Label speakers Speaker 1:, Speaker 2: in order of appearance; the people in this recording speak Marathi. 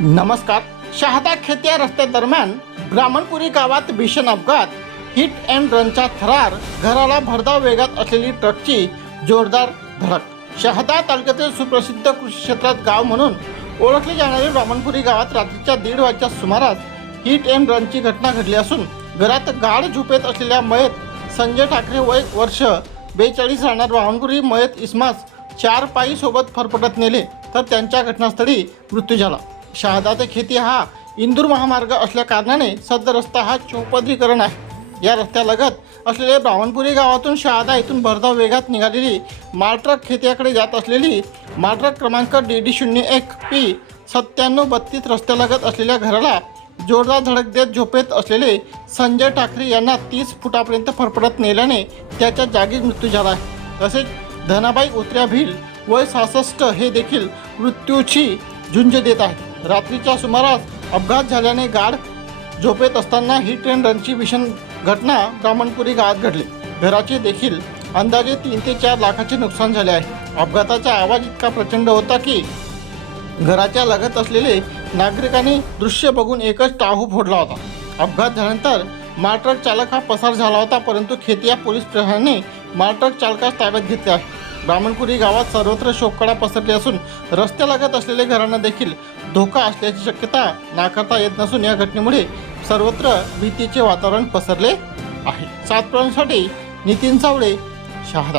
Speaker 1: नमस्कार. शहादा खेतिया रस्त्यादरम्यान ब्राह्मणपुरी गावात भीषण अपघात. हिट अँड रनचा थरार घराला भरधाव वेगात असलेली ट्रकची जोरदार धडक. शहादा तालुक्यातील सुप्रसिद्ध कृषी क्षेत्रात गाव म्हणून ओळखले जाणारे ब्राह्मणपुरी गावात रात्रीच्या दीड वाजच्या सुमारास हिट अँड रनची घटना घडली असून घरात गाढ झोपेत असलेल्या मयत संजय ठाकरे वय वर्ष बेचाळीस राहणार ब्राह्मणपुरी मयत इस्मास चार पायी सोबत फरफटत नेले तर त्यांच्या घटनास्थळी मृत्यू झाला. शहादा ते खेती हा इंदूर महामार्ग असल्या कारणाने सदर रस्ता हा चौपदरीकरण आहे. या रस्त्यालगत असलेले ब्राह्मणपुरी गावातून शहादा येथून भरधाव वेगात निघालेली मालट्रक खेत्याकडे जात असलेली मालट्रक क्रमांक डी डी शून्य एक पी सत्त्याण्णव बत्तीस रस्त्यालगत असलेल्या घराला जोरदार धडक देत झोपेत असलेले संजय ठाकरे यांना तीस फुटापर्यंत फरफडत नेल्याने त्याच्या जागीच मृत्यू झाला आहे. तसेच धनाबाई उतऱ्या भिल वय सहासष्ट हे देखील मृत्यूची झुंज देत आहेत. रात्रीच्या सुमारास अपघात झाल्याने गाड झोपेत असताना ही ट्रेन रनची भीषण घटना ब्राह्मणपुरी गावात घडली. घराचे देखील अंदाजे तीन ते चार लाखाचे नुकसान झाले आहे. अपघाताचा आवाज इतका प्रचंड होता की घराच्या लगत असलेले नागरिकांनी दृश्य बघून एकच टाहू फोडला होता. अपघात झाल्यानंतर मालट्रक चालक हा पसार झाला होता परंतु खेतिया पोलीस प्रशासनाने मालट्रक चालकास ताब्यात घेतले आहे. ब्राह्मणपुरी गावात सर्वत्र शोककडा पसरली असून रस्त्यालगत असलेले घरांना देखील धोका असल्याची शक्यता नाकारता येत नसून या घटनेमुळे सर्वत्र भीतीचे वातावरण पसरले आहे. सात नितीन सावळे शहादा.